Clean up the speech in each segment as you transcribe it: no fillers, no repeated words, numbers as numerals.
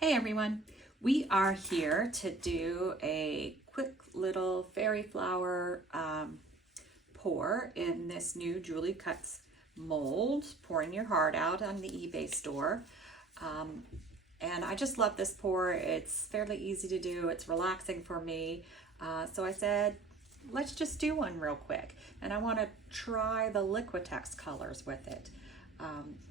Hey everyone, we are here to do a quick little fairy flower pour in this new Julie Cuts mold, pouring your heart out on the eBay store. And I just love this pour. It's fairly easy to do, it's relaxing for me. So I said, let's just do one real quick. And I want to try the Liquitex colors with it.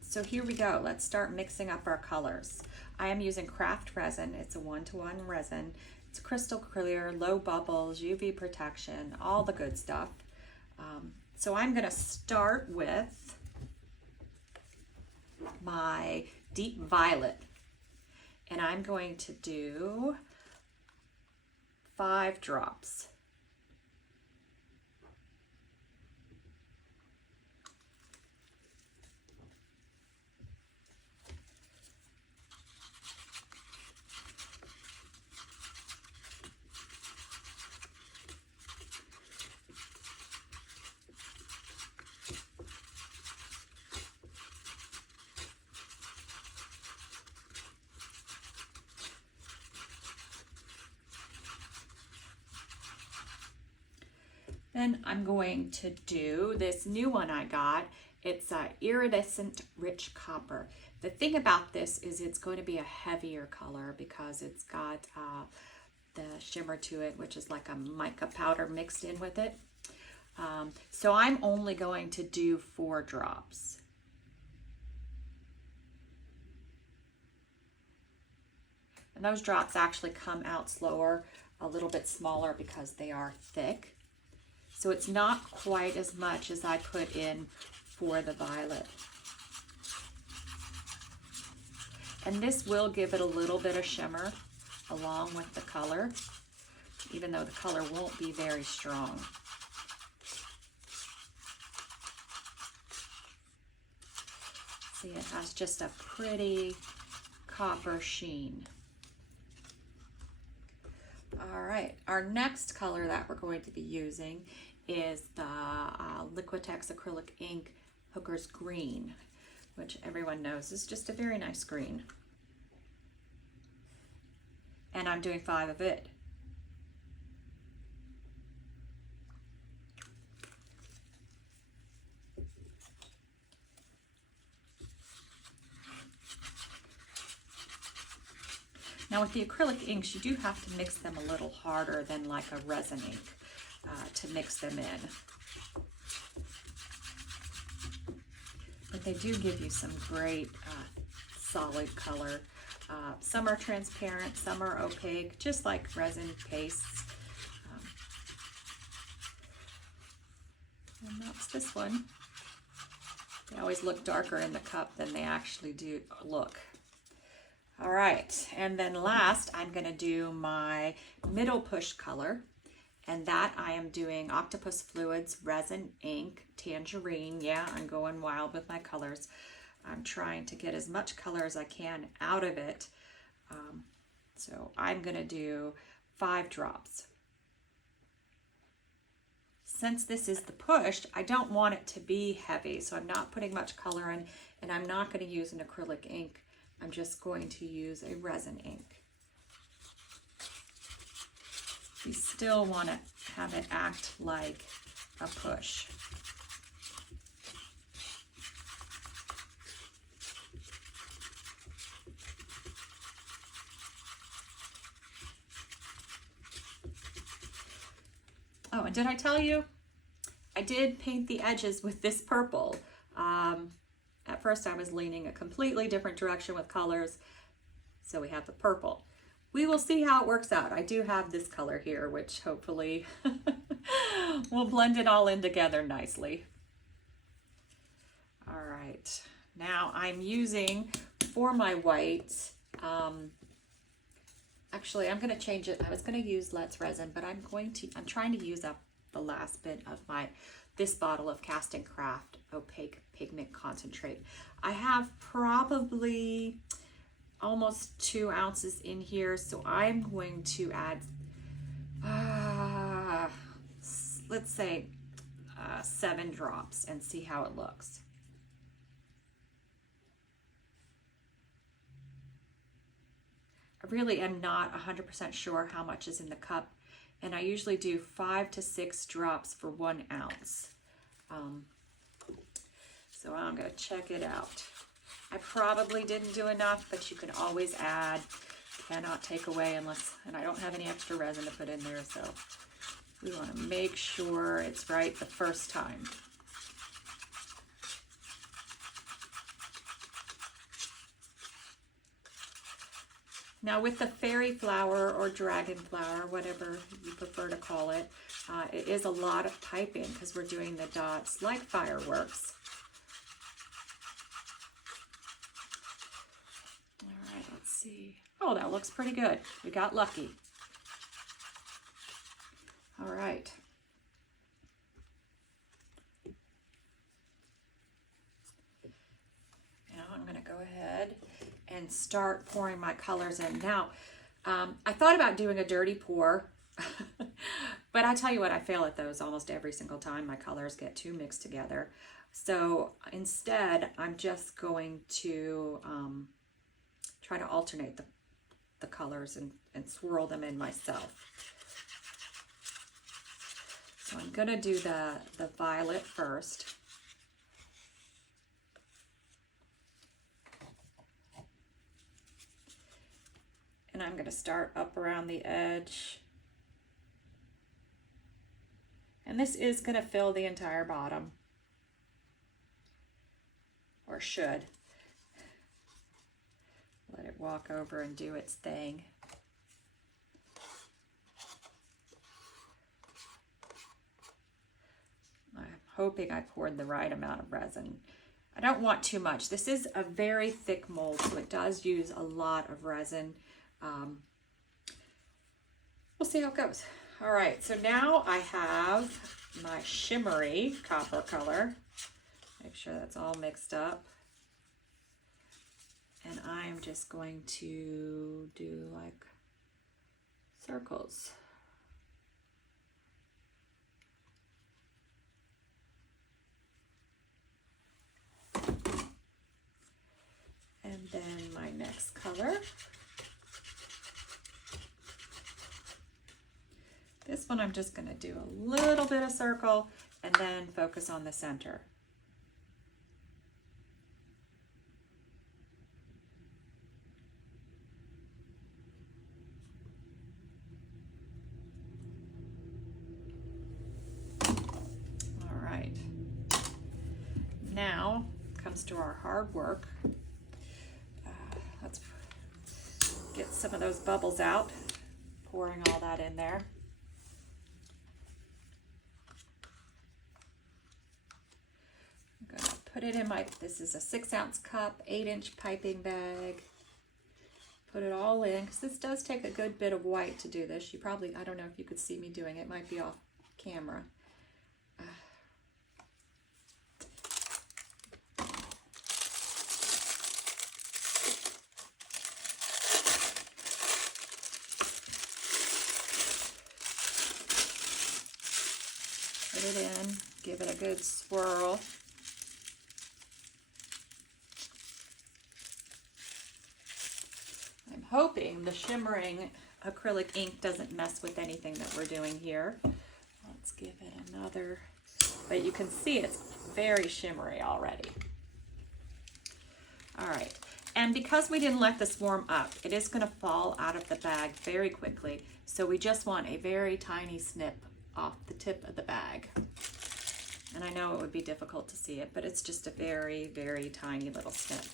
So here we go. Let's start mixing up our colors. I am using craft resin. It's a 1-to-1 resin. It's crystal clear, low bubbles, UV protection, all the good stuff. So I'm going to start with my deep violet. And I'm going to do 5 drops. Then I'm going to do this new one I got. It's iridescent rich copper. The thing about this is it's going to be a heavier color because it's got the shimmer to it, which is like a mica powder mixed in with it. So I'm only going to do 4 drops. And those drops actually come out slower, a little bit smaller because they are thick. So it's not quite as much as I put in for the violet. And this will give it a little bit of shimmer along with the color, even though the color won't be very strong. See, it has just a pretty copper sheen. All right, our next color that we're going to be using is the Liquitex acrylic ink Hooker's Green, which everyone knows is just a very nice green. And I'm doing 5 of it. Now with the acrylic inks, you do have to mix them a little harder than like a resin ink to mix them in. But they do give you some great solid color. Some are transparent, some are opaque, just like resin pastes. And that's this one. They always look darker in the cup than they actually do look. All right, and then last, I'm gonna do my middle push color, and that I am doing Octopus Fluids Resin Ink Tangerine. Yeah, I'm going wild with my colors. I'm trying to get as much color as I can out of it. So I'm gonna do 5 drops. Since this is the pushed, I don't want it to be heavy, so I'm not putting much color in, and I'm not gonna use an acrylic ink. I'm just going to use a resin ink. We still want to have it act like a push. Oh, and did I tell you? I did paint the edges with this purple. At first I was leaning a completely different direction with colors, so we have the purple. We will see how it works out. I do have this color here, which hopefully will blend it all in together nicely. All right, now I'm using for my white, actually I'm gonna change it. I was gonna use Let's Resin, but I'm trying to use up the last bit of this bottle of Cast & Craft Opaque Pigment Concentrate. I have probably almost 2 ounces in here, so I'm going to add, let's say 7 drops and see how it looks. really am not 100% sure how much is in the cup, and I usually do 5 to 6 drops for 1 ounce. So I'm going to check it out. I probably didn't do enough, but you can always add. Cannot take away unless, and I don't have any extra resin to put in there, so we want to make sure it's right the first time. Now with the fairy flower or dragon flower, whatever you prefer to call it, it is a lot of piping because we're doing the dots like fireworks. All right, let's see. Oh, that looks pretty good. We got lucky. All right. Now I'm going to go ahead and start pouring my colors in. Now, I thought about doing a dirty pour, but I tell you what, I fail at those almost every single time. My colors get too mixed together. So instead, I'm just going to try to alternate the colors and swirl them in myself. So I'm going to do the violet first. And I'm going to start up around the edge. And this is going to fill the entire bottom, or should. Let it walk over and do its thing. I'm hoping I poured the right amount of resin. I don't want too much. This is a very thick mold, so it does use a lot of resin. We'll see how it goes. All right, so now I have my shimmery copper color. Make sure that's all mixed up. And I'm just going to do like circles. And then my next color. This one I'm just going to do a little bit of circle and then focus on the center. Now comes to our hard work. Let's get some of those bubbles out, pouring all that in there. I'm going to put it in my, this is a 6-ounce cup, 8-inch piping bag. Put it all in, because this does take a good bit of white to do this. You probably, I don't know if you could see me doing it, it might be off camera. Put it in, give it a good swirl. I'm hoping the shimmering acrylic ink doesn't mess with anything that we're doing here. Let's give it another, but you can see it's very shimmery already. All right, and because we didn't let this warm up, it is going to fall out of the bag very quickly. So we just want a very tiny snip off the tip of the bag. And I know it would be difficult to see it, but it's just a very, very tiny little snip.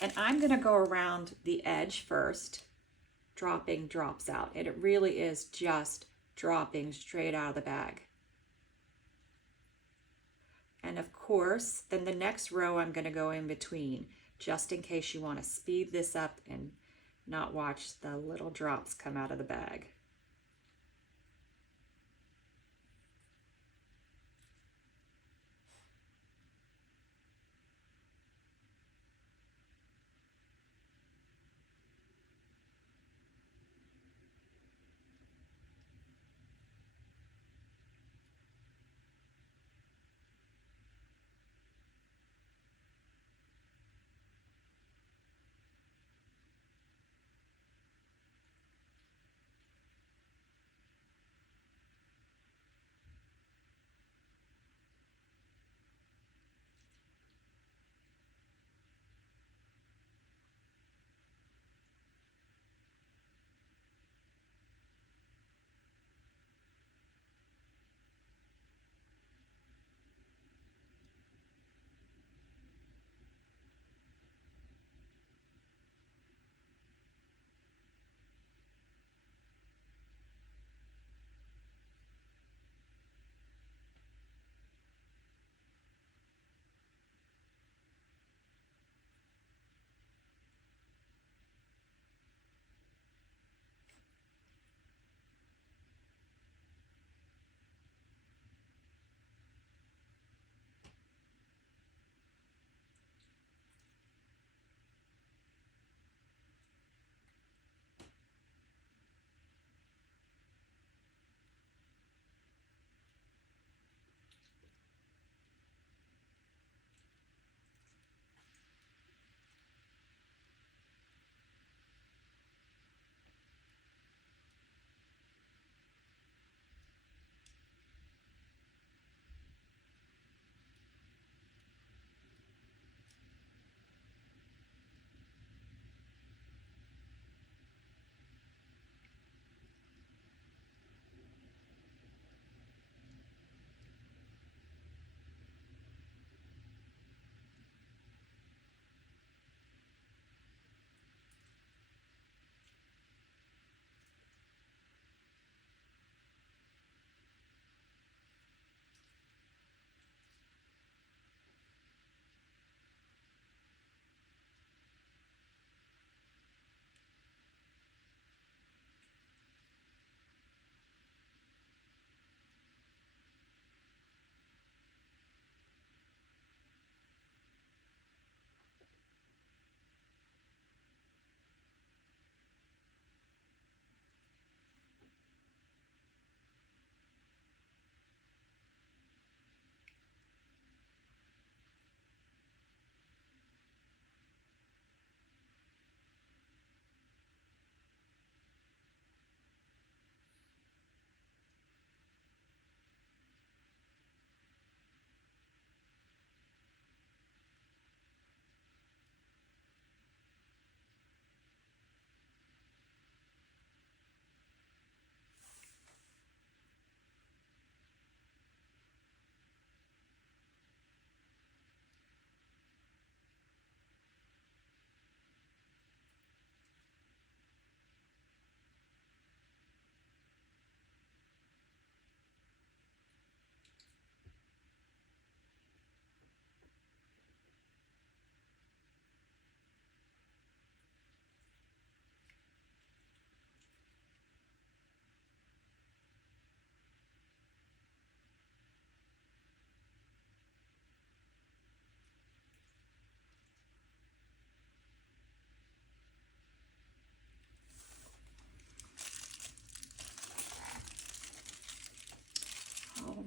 And I'm going to go around the edge first, dropping drops out. And it really is just dropping straight out of the bag. And of course, then the next row I'm going to go in between, just in case you want to speed this up and not watch the little drops come out of the bag.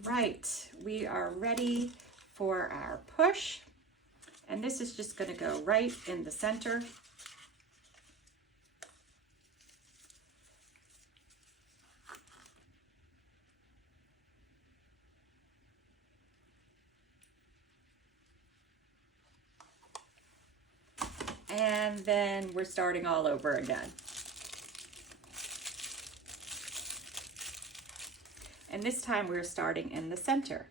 right, we are ready for our push. And this is just going to go right in the center. And then we're starting all over again. And this time we're starting in the center.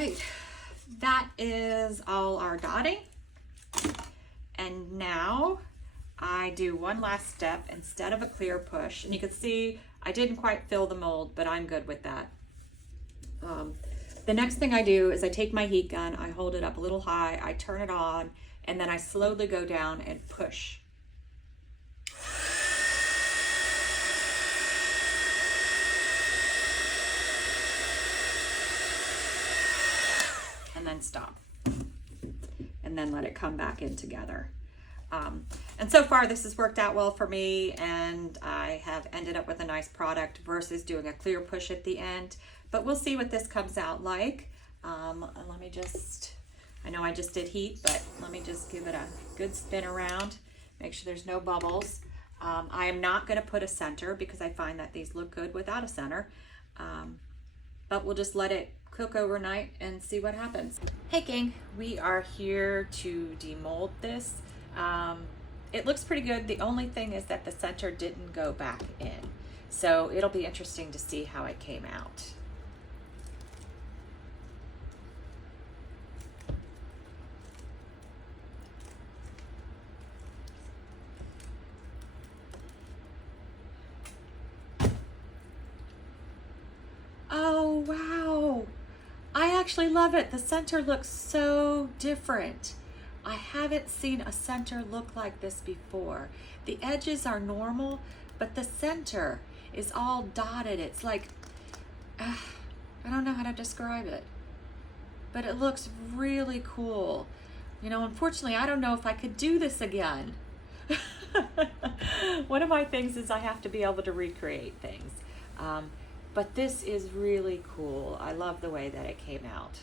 right, that is all our dotting. And now I do one last step instead of a clear push. And you can see I didn't quite fill the mold, but I'm good with that. The next thing I do is I take my heat gun, I hold it up a little high, I turn it on, and then I slowly go down and push. And then stop. And then let it come back in together. And so far this has worked out well for me, and I have ended up with a nice product versus doing a clear push at the end. But we'll see what this comes out like. Let me just, I know I just did heat, but let me just give it a good spin around. Make sure there's no bubbles. I am not going to put a center because I find that these look good without a center. But we'll just let it cook overnight and see what happens. Hey gang, we are here to demold this. It looks pretty good. The only thing is that the center didn't go back in. So it'll be interesting to see how it came out. Oh, wow. I actually love it. The center looks so different. I haven't seen a center look like this before. The edges are normal, but the center is all dotted. It's like, I don't know how to describe it, but it looks really cool. You know, unfortunately, I don't know if I could do this again. One of my things is I have to be able to recreate things. But this is really cool. I love the way that it came out.